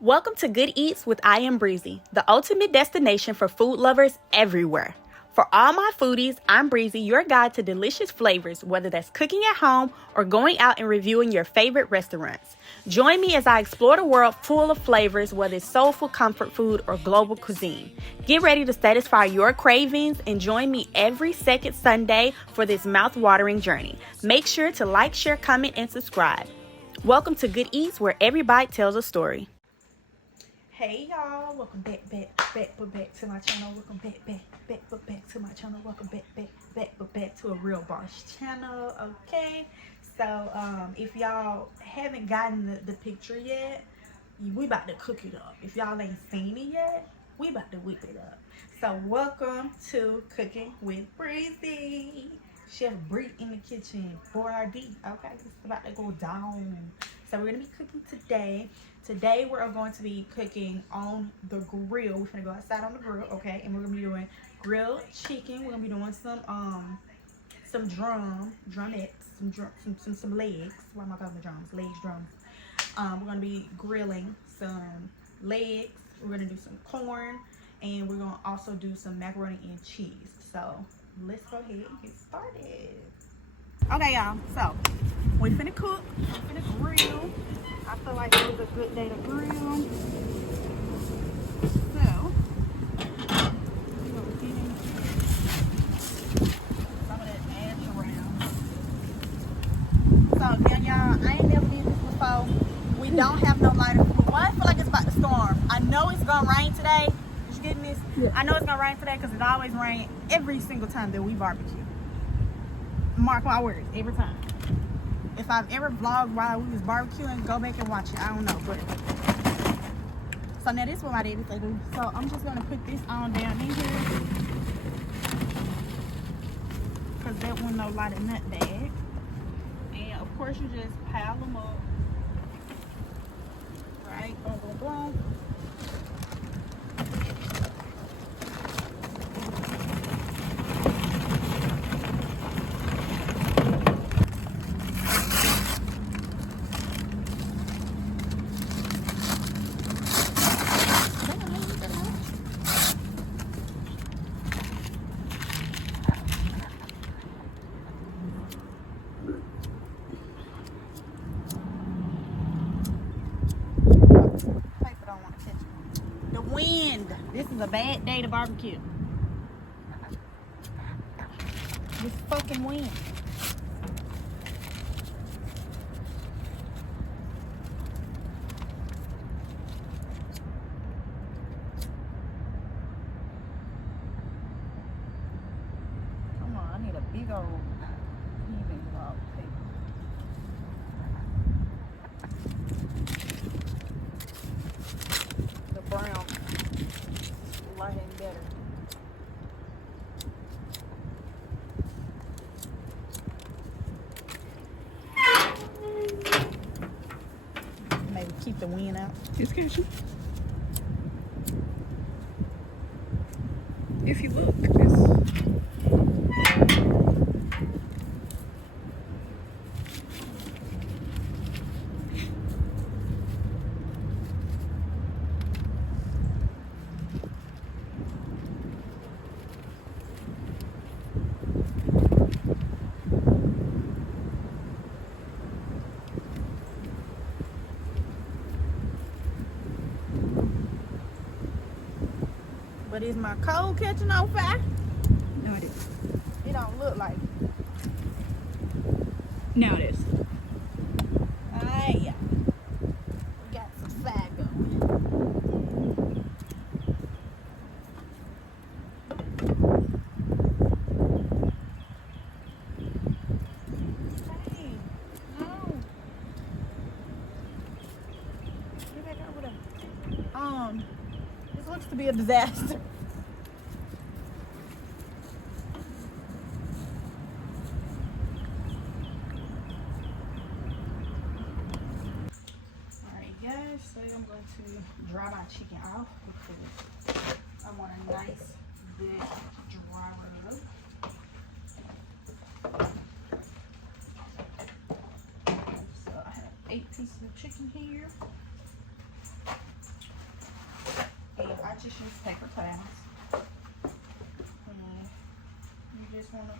Welcome to Good Eats with IamBreeZe, the ultimate destination for food lovers everywhere. For all my foodies, I'm Breezy, your guide to delicious flavors, whether that's cooking at home or going out and reviewing your favorite restaurants. Join me as I explore the world full of flavors, whether it's soulful comfort food or global cuisine. Get ready to satisfy your cravings and join me every second Sunday for this mouth-watering journey. Make sure to like, share, comment, and subscribe. Welcome to Good Eats, where every bite tells a story. Hey y'all, welcome back to my channel. Welcome back to my channel. Welcome back to a Real Boss channel. Okay, so if y'all haven't gotten the picture yet, we about to cook it up. If y'all ain't seen it yet, we about to whip it up. So welcome to Cooking with Breezy. Chef Bree in the kitchen, 4RD. Okay, it's about to go down. So we're gonna be cooking today. Today we're going to be cooking on the grill. We're gonna go outside on the grill, okay? And we're gonna be doing grilled chicken. We're gonna be doing some drumettes, some legs. Why am I calling them drums? Legs, drums. We're gonna be grilling some legs. We're gonna do some corn, and we're gonna also do some macaroni and cheese. So let's go ahead and get started. Okay, y'all. So we finna cook. I'm finna grill. I feel like it was a good day to grill. So we're gonna get in some of that ash around. So yeah, y'all, I ain't never did this before. We don't have no lighter. Why I feel like it's about to storm. I know it's gonna rain today. Did you get this? Yeah. I know it's gonna rain today because it always rains every single time that we barbecue. Mark my words, every time. If I've ever vlogged while we was barbecuing, go back and watch it. I don't know, but so now this is what my daddy say do. So I'm just gonna put this on down in here because that one no lot of nutmeg. And of course you just pile them up. Right, boom, boom, boom. The wind. This is a bad day to barbecue. This fucking wind. Come on, I need a big old heaving log paper. The brown light ain't better. Maybe keep the wind out. It's catchy. If you look, But is my cold catching on fire? no, it is. It don't look like it. Now it is. Yeah. We got some fire going. Hey, no. Get back over there. This looks to be a disaster. So I'm going to dry my chicken off because I want a nice good dry rub. So I have 8 pieces of chicken here. just use paper towels. And you just want to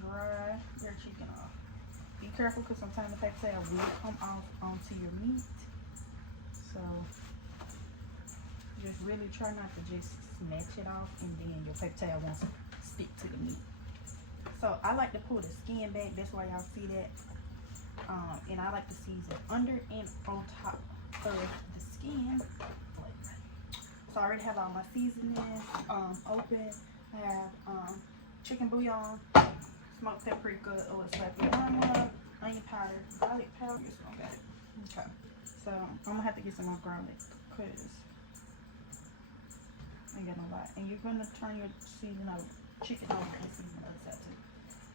dry your chicken off. Be careful because sometimes the paper towel will come off onto your meat. So just really try not to just snatch it off, and then your paper towel won't stick to the meat. So I like to pull the skin back. That's why y'all see that. And I like to season under and on top of the skin. So I already have all my seasonings open. I have chicken bouillon, smoked paprika, or slappy mama, onion powder, garlic powder. Just gonna get it. Okay. So I'm gonna have to get some more garlic because I ain't got no lot. And you're gonna turn your chicken over and season the other side too.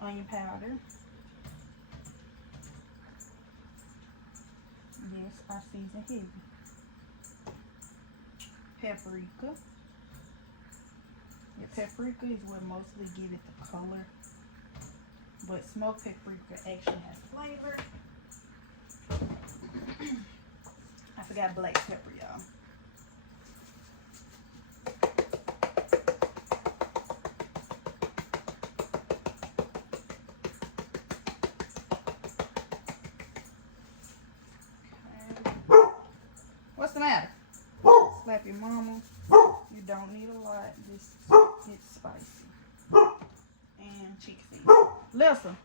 Onion powder. Yes, I season heavy. Paprika. Your paprika is what mostly give it the color, but smoked paprika actually has flavor. I forgot black pepper, y'all. What's the matter? Slap your mama. You don't need a lot. Just it's spicy. And chicken seasoning. Listen.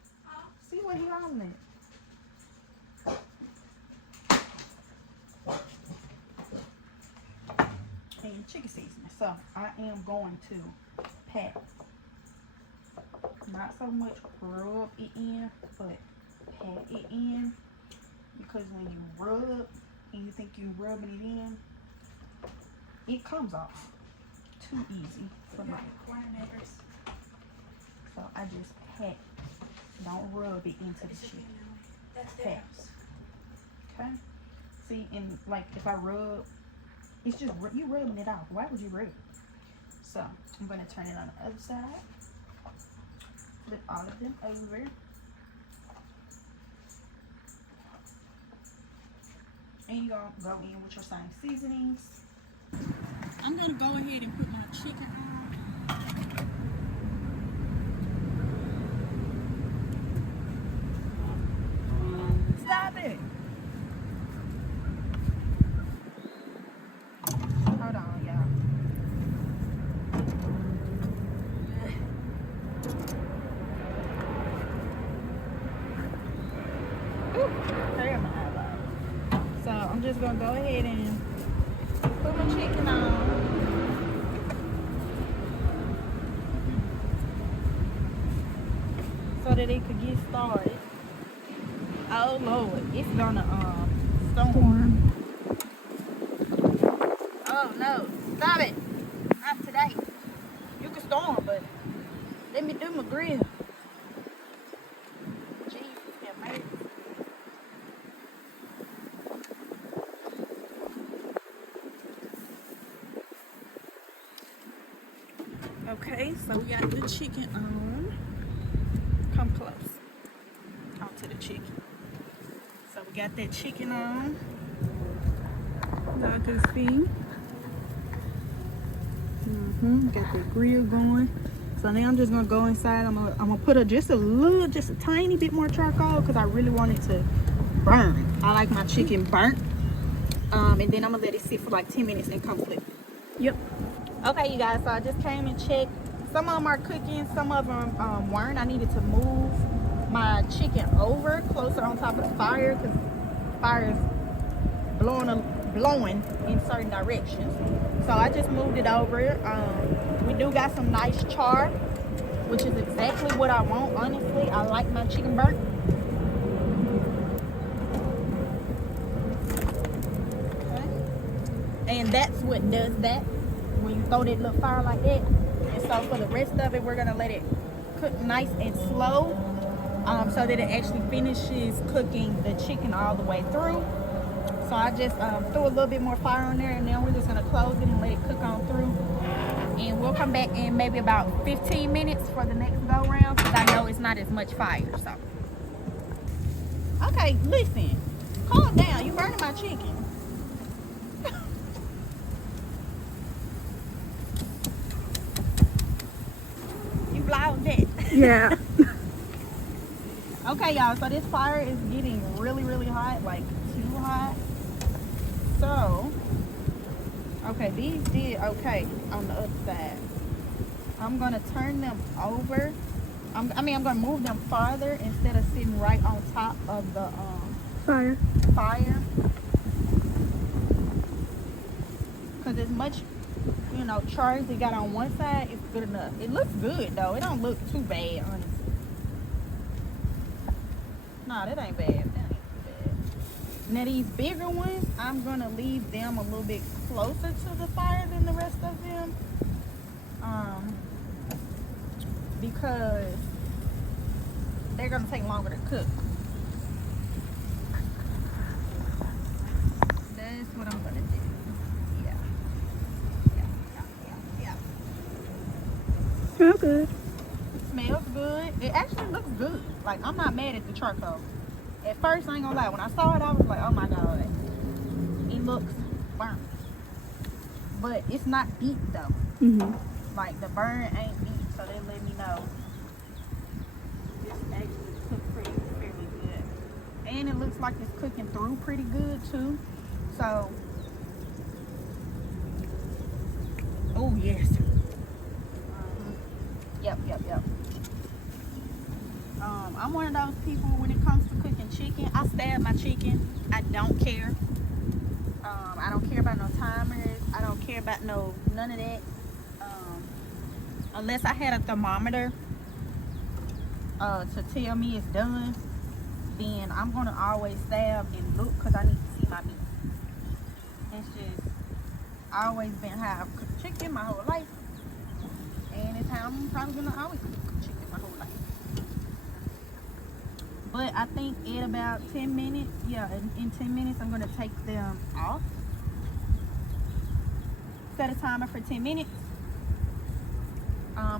See what he on it. And chicken seasoning. So I am going to pat. Not so much rub it in, but pat it in. Because when you rub and you think you're rubbing it in, it comes off too easy for my coordinators. So I just pat. Don't rub it into the chicken. Pat. Okay? See, and like if I rub, it's just you rubbing it off. Why would you rub it? So I'm going to turn it on the other side. Flip all of them over. And you're going to go in with your same seasonings. I'm going to go ahead and put my chicken on. Stop it. Hold on, y'all. So I'm just going to go ahead and put my chicken on. So that it could get started. Oh Lord, it's gonna storm. Oh no, stop it. Not today. You can storm, but let me do my grill. Jesus, have mercy. Okay, so we got the chicken on. Come close. Onto the chicken. So we got that chicken on. Y'all can see. Got the grill going. So now I'm just gonna go inside. I'm gonna put just a tiny bit more charcoal because I really want it to burn. I like my chicken burnt. And then I'm gonna let it sit for like 10 minutes and come flip. Yep. Okay, you guys, so I just came and checked. Some of them are cooking, some of them weren't. I needed to move my chicken over closer on top of the fire because the fire is blowing in certain directions. So I just moved it over. We do got some nice char, which is exactly what I want, honestly. I like my chicken burnt. Okay. And that's what does that. When you throw that little fire like that. And so for the rest of it, we're gonna let it cook nice and slow, so that it actually finishes cooking the chicken all the way through. So I just threw a little bit more fire on there, and then we're just gonna close it and let it cook on through. And we'll come back in maybe about 15 minutes for the next go round, because I know it's not as much fire. So okay, listen, calm down. You burning my chicken. Yeah. Okay, y'all, so this fire is getting really, really hot, like too hot. So, okay, these did okay on the other side. I'm gonna turn them over. I'm gonna move them farther instead of sitting right on top of the fire. Cause as much, you know, charge they got on one side, it's good enough. It looks good though. It don't look too bad, honestly. Nah, that ain't bad. That ain't too bad. Now these bigger ones, I'm gonna leave them a little bit closer to the fire than the rest of them. Because they're gonna take longer to cook. That's what I'm gonna do. Yeah. Smell good. Smells good. It actually looks good. Like, I'm not mad at the charcoal. At first, I ain't gonna lie, when I saw it, I was like, oh my god, it looks burnt. But it's not deep though. Like, the burn ain't deep, so they let me know this actually cooked fairly good. And it looks like it's cooking through pretty good too. So, oh yes. Yep. I'm one of those people when it comes to cooking chicken, I stab my chicken. I don't care. I don't care about no timers. I don't care about none of that. Unless I had a thermometer to tell me it's done, then I'm gonna always stab and look because I need to see my meat. It's just always been how I've cooked chicken my whole life, and it's how I'm probably gonna always cook chicken my whole life. But I think in about 10 minutes, in 10 minutes, I'm gonna take them off. Set a timer for 10 minutes.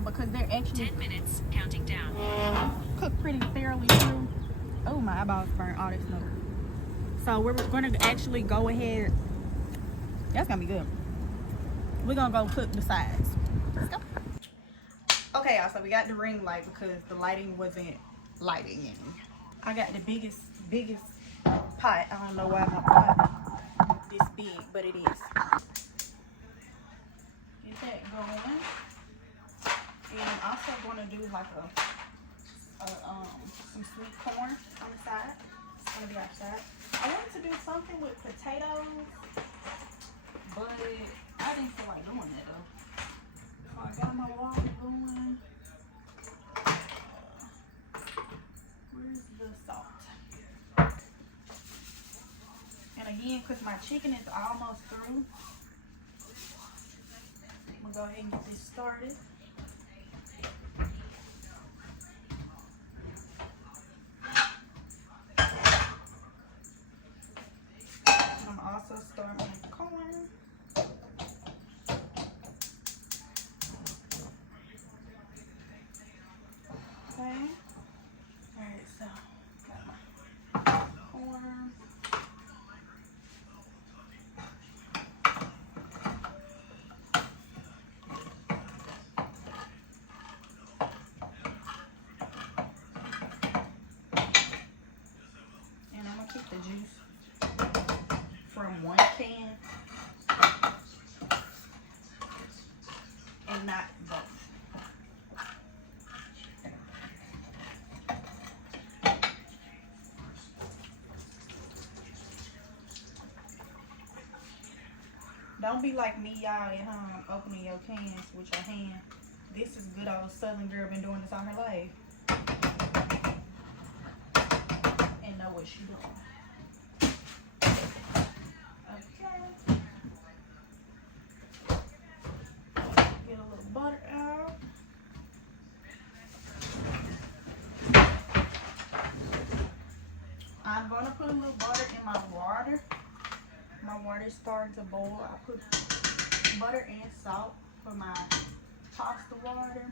Because they're actually 10 minutes, counting down. Cooked pretty thoroughly through. Oh, my eyeballs burnt all this smoke. So we're gonna actually go ahead. That's gonna be good. We're gonna go cook the sides. Let's go. Okay, y'all, so we got the ring light because the lighting wasn't lighting any. I got the biggest pot. I don't know why my pot is this big, but it is. Get that going. And I'm also gonna do like some sweet corn on the side. It's gonna be outside. I wanted to do something with potatoes, but I didn't feel like doing that though. So I got my water going. Where's the salt? And again, because my chicken is almost through, I'm gonna go ahead and get this started. I'm also starting my corn. Okay. Alright, so got my corn. And I'm gonna keep the juice from one can and not both. Don't be like me, y'all, at home opening your cans with your hand. This is good old Southern girl, been doing this all her life and know what she doing. Okay. Get a little butter out. I'm gonna put a little butter in my water. My water's starting to boil. I put butter and salt for my pasta water.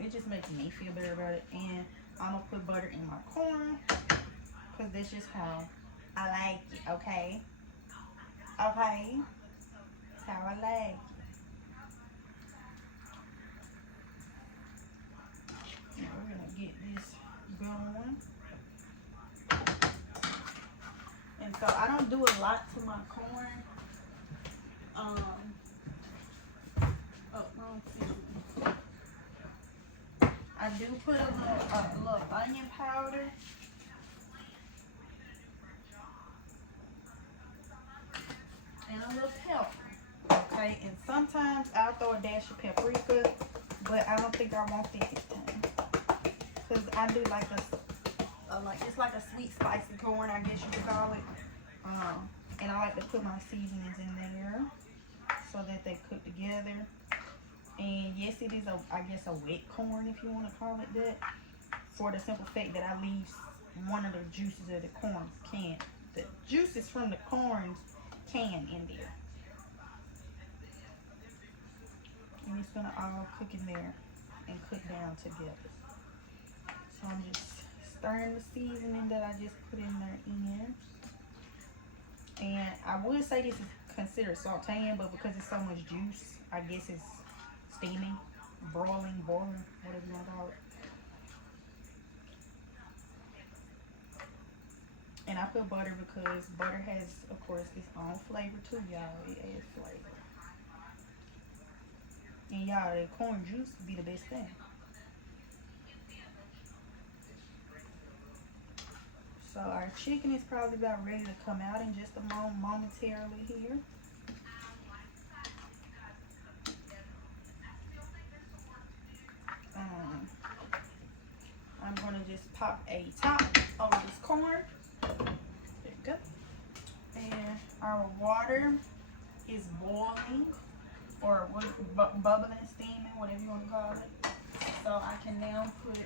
It just makes me feel better about it. And I'm gonna put butter in my corn because that's just how I like it. Okay. That's how I like it. get this going. And so I don't do a lot to my corn. Wrong seasoning. I do put a little onion powder. And a little pepper. Okay, and sometimes I'll throw a dash of paprika, but I don't think I want this time. Because I do like it's like a sweet spicy corn, I guess you could call it. And I like to put my seasonings in there so that they cook together. And yes, it is I guess a wet corn, if you want to call it that, for the simple fact that I leave one of the juices of the corn can. The juices from the corns can in there. And it's gonna all cook in there and cook down together. So I'm just stirring the seasoning that I just put in there in. And I would say this is considered sauteing, but because it's so much juice, I guess it's steaming, broiling, boiling, whatever you want to call it. And I put butter because butter has, of course, its own flavor too, y'all. It adds flavor. And y'all, the corn juice would be the best thing. So our chicken is probably about ready to come out in just a moment, momentarily here. I'm going to just pop a top over this corn. There you go. And our water is boiling, or bubbling, steaming, whatever you want to call it. So I can now put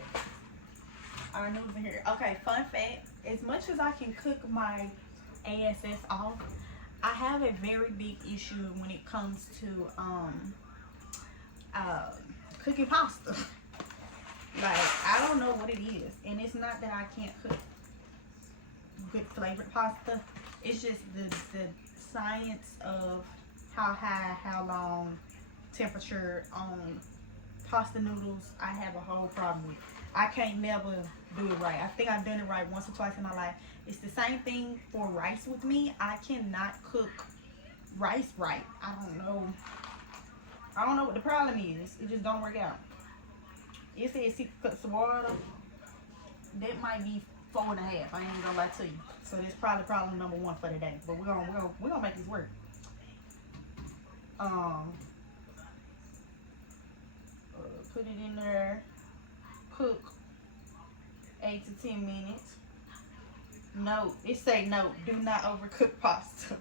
our noodles in here. Okay, fun fact, as much as I can cook my ASS off, I have a very big issue when it comes to cooking pasta. Like, I don't know what it is, and it's not that I can't cook good flavored pasta. It's just the science of how high, how long, temperature on pasta noodles. I have a whole problem with. I can't never do it right. I think I've done it right once or twice in my life. It's the same thing for rice with me. I cannot cook rice right. I don't know what the problem is. It just don't work out. It says 6 cups of water. That might be 4.5. I ain't even gonna lie to you. So that's probably problem number 1 for today. But we're gonna make this work. Put it in there. Cook 8 to 10 minutes. Note, it say note, do not overcook pasta.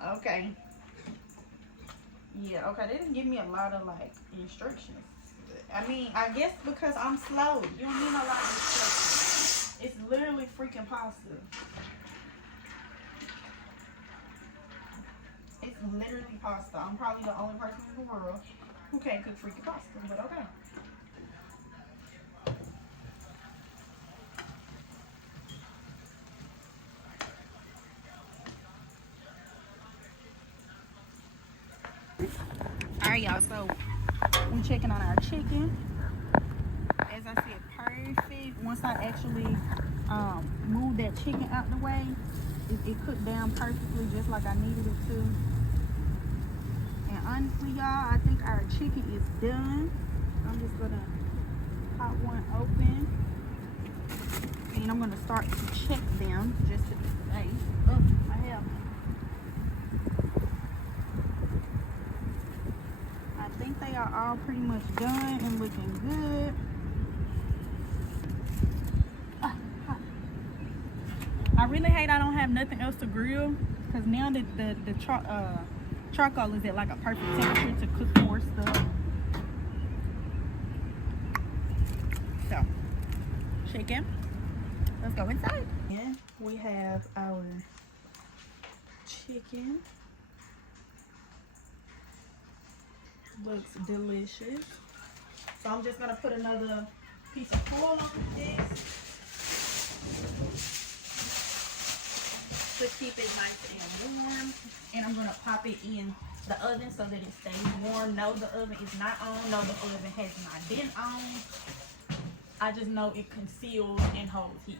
Okay. Yeah, okay, they didn't give me a lot of like instructions. I mean, I guess because I'm slow. You don't need a lot of instructions. It's literally freaking pasta. It's literally pasta. I'm probably the only person in the world who can't cook freaking pasta, but okay. Alright, y'all, so we checking on our chicken. As I said, perfect. Once I actually moved that chicken out the way, it cooked down perfectly just like I needed it to. And honestly, y'all, I think our chicken is done. I'm just gonna pop one open, and I'm gonna start to check them just to be safe. Oh, my hair. I think they are all pretty much done and looking good. I really hate I don't have nothing else to grill, because now that the charcoal is at like a perfect temperature to cook more stuff. So, chicken. Let's go inside. And we have our chicken. Looks delicious. So I'm just gonna put another piece of foil on this to keep it nice and warm. And I'm gonna pop it in the oven so that it stays warm. No, the oven is not on. No, the oven has not been on. I just know it conceals and holds heat.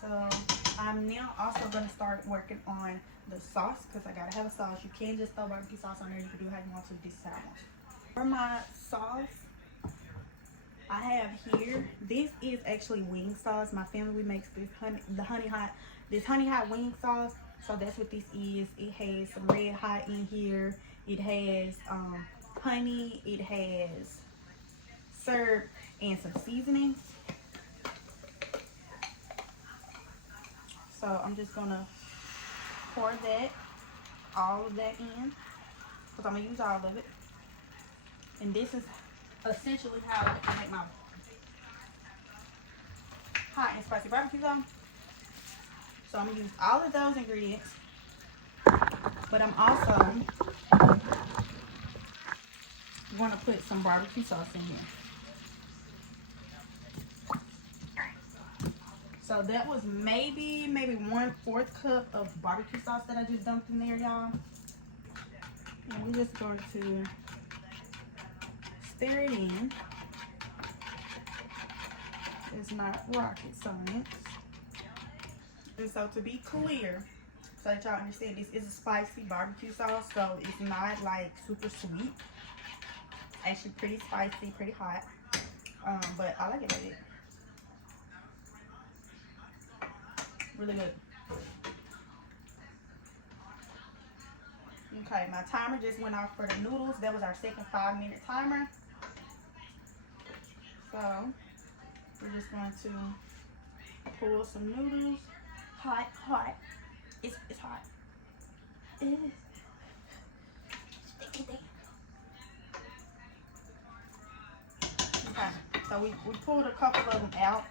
So I'm now also gonna start working on the sauce because I gotta have a sauce. You can't just throw barbecue sauce on there. You can do how you want to. This is how I want to. For my sauce, I have here. This is actually wing sauce. My family makes this honey hot wing sauce. So that's what this is. It has some red hot in here. It has honey. It has syrup and some seasonings. So I'm just gonna pour that, all of that in, because I'm gonna use all of it. And this is essentially how I make my hot and spicy barbecue sauce. So I'm gonna use all of those ingredients, but I'm also gonna put some barbecue sauce in here. So that was maybe 1/4 cup of barbecue sauce that I just dumped in there, y'all. And we're just going to stir it in. It's not rocket science. And so to be clear, so that y'all understand, this is a spicy barbecue sauce, so it's not like super sweet. Actually pretty spicy, pretty hot. But I like it like it. Really good. Okay, my timer just went off for the noodles. That was our second 5-minute timer. So we're just going to pull some noodles. Hot. It's hot. It is. Okay, so we pulled a couple of them out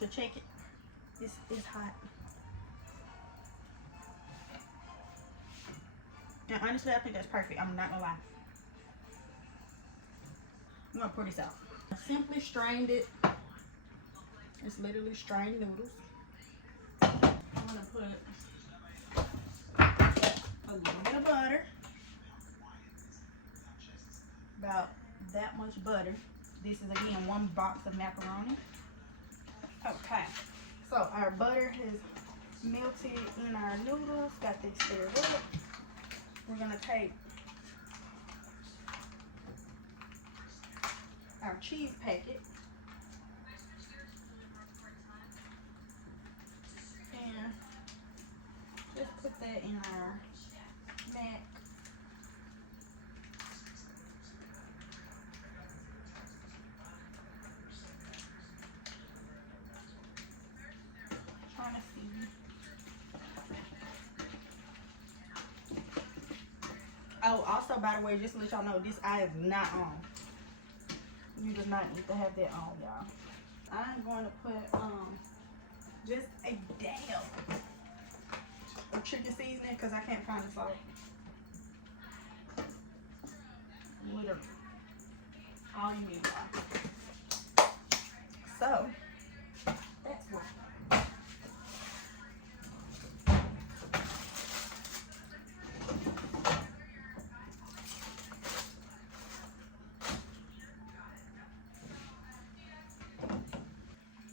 to check it. It's hot. And honestly, I think that's perfect. I'm not gonna lie. I'm gonna pour this out. I simply strained it. It's literally strained noodles. I'm gonna put a little bit of butter. About that much butter. This is again 1 box of macaroni. Okay. So our butter has melted in our noodles. Got this stirred up. We're gonna take our cheese packet and just put that in our mac. Trying to see. Oh, also, by the way, just to let y'all know, this eye is not on. You do not need to have that on, y'all. I'm going to put just a dab of chicken seasoning because I can't find the salt. Literally, all you need, y'all. So that's what.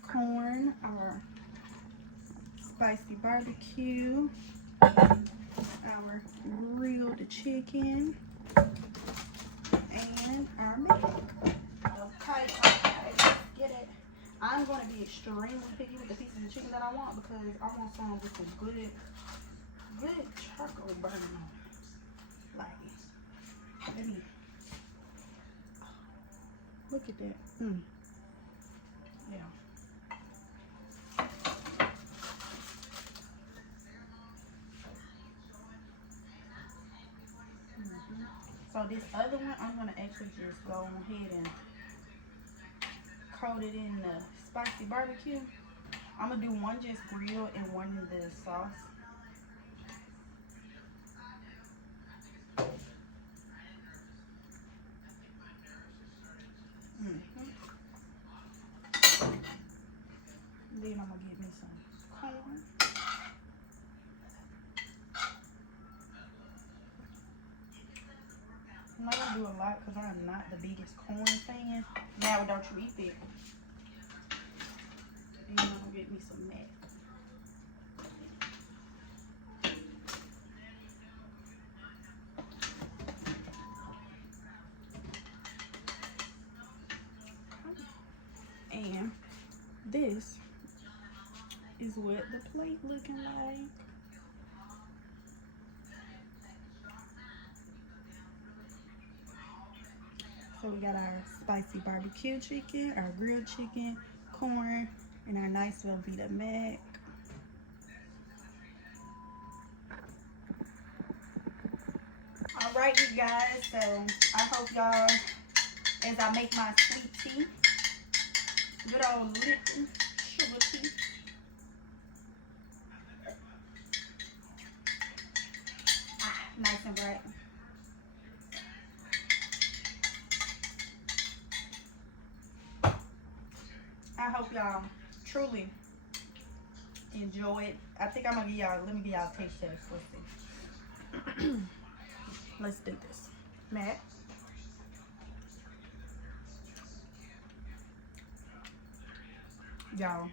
Corn, our spicy barbecue, our grilled chicken, and our milk. Okay, get it. I'm going to be extremely picky with the pieces of chicken that I want because I want some with some good charcoal burn on it. Like, let me look at that. Yeah. So this other one, I'm gonna actually just go ahead and coat it in the spicy barbecue. I'm gonna do one just grilled and one in the sauce. Then I'm gonna get me some corn. I'm not gonna do a lot because I'm not the biggest corn fan. Now, don't you eat it? get me some mac. And this is what the plate looking like. So we got our spicy barbecue chicken, our grilled chicken, corn, and our nice Velveeta mac. Alright, you guys, so I hope y'all, as I make my sweet tea, good old Lipton sugar tea. Nice and bright. I hope y'all truly enjoy it. I think I'm gonna give y'all, let me give y'all a taste test. Let's see. Let's do this. Mac. Y'all,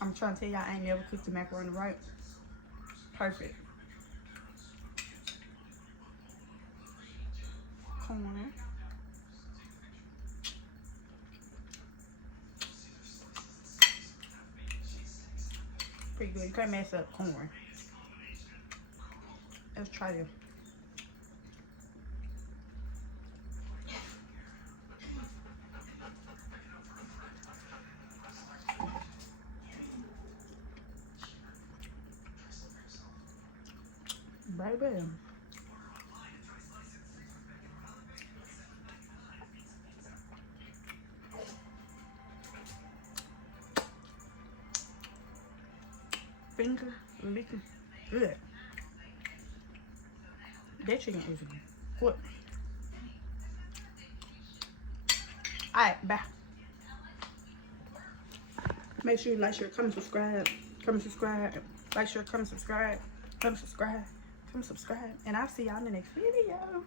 I'm trying to tell y'all I ain't never cooked the macaroni right. Perfect. Corn. Pretty good. You can't mess up corn. Let's try this. Baby. Finger licking good. That chicken is good. Alright, bye. Make sure you like, share, comment, subscribe. Comment, subscribe. Like, share, comment, subscribe. Comment, subscribe. Comment, subscribe. And I'll see y'all in the next video.